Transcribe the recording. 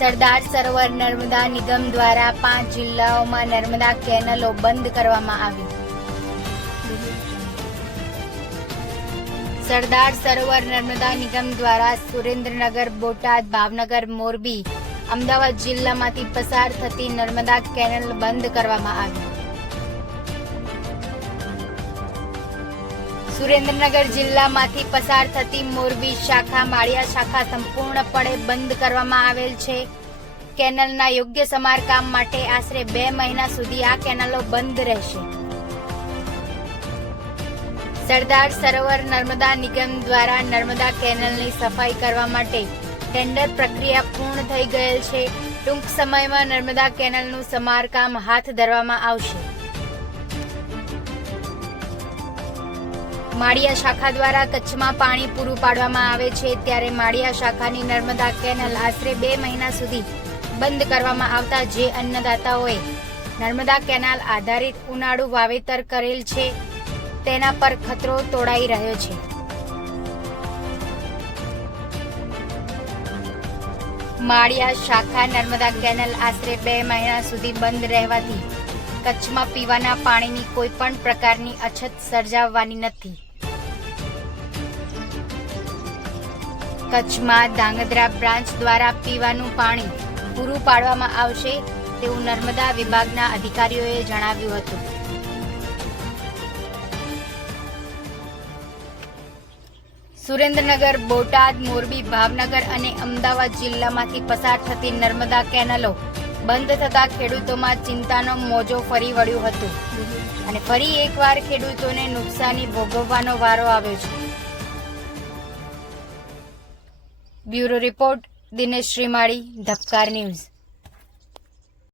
સરદાર સરોવર નર્મદા નિગમ દ્વારા પાંચ જિલ્લાઓમાં નર્મદા કેનલો બંધ કરવામાં આવી. સરદાર સરોવર નર્મદા નિગમ દ્વારા સુરેન્દ્રનગર, બોટાદ, ભાવનગર, મોરબી, અમદાવાદ જિલ્લામાંથી પસાર થતી નર્મદા કેનલ બંધ કરવામાં આવી. સુરેન્દ્રનગર જિલ્લામાંથી પસાર થતી મોરબી શાખા, માળિયા શાખા સંપૂર્ણપણે બંધ કરવામાં આવેલ છે. કેનલના યોગ્ય સમારકામ માટે આશરે બે મહિના સુધી આ કેનલો બંધ રહેશે. સરદાર સરોવર નર્મદા નિગમ દ્વારા નર્મદા કેનલની સફાઈ કરવા માટે ટેન્ડર પ્રક્રિયા પૂર્ણ થઈ ગયેલ છે. ટૂંક સમયમાં નર્મદા કેનલનું સમારકામ હાથ ધરવામાં આવશે. માળિયા શાખા દ્વારા કચ્છમાં પાણી પૂરું પાડવામાં આવે છે ત્યારે માળિયા શાખાની નર્મદા કેનલ આશરે બે મહિના સુધી બંધ કરવામાં આવતા જે અન્નદાતાઓએ નર્મદા કેનાલ આધારિત ઉનાળુ વાવેતર કરેલ છે, તેના પર ખતરો તોડાઈ રહ્યો છે. માળિયા શાખા નર્મદા કેનલ આશરે બે મહિના સુધી બંધ રહેવાથી કચ્છમાં પીવાના પાણીની કોઈ પણ પ્રકારની અછત સર્જાવવાની નથી. કચ્છમાં ધાંગધ્રા બ્રાન્ચ દ્વારા પીવાનું પાણી પૂરું પાડવામાં આવશે તેવું નર્મદા વિભાગના અધિકારીઓએ જણાવ્યું હતું. સુરેન્દ્રનગર, બોટાદ, મોરબી, ભાવનગર અને અમદાવાદ જિલ્લામાંથી પસાર થતી નર્મદા કેનલો બંધ થતા ખેડૂતોમાં ચિંતાનો મોજો ફરી વળ્યું હતું. અને ફરી એકવાર ખેડૂતોને નુકસાની ભોગવવાનો વારો આવ્યો છે. Bureau report Dinesh Shrimali Dhabkar news.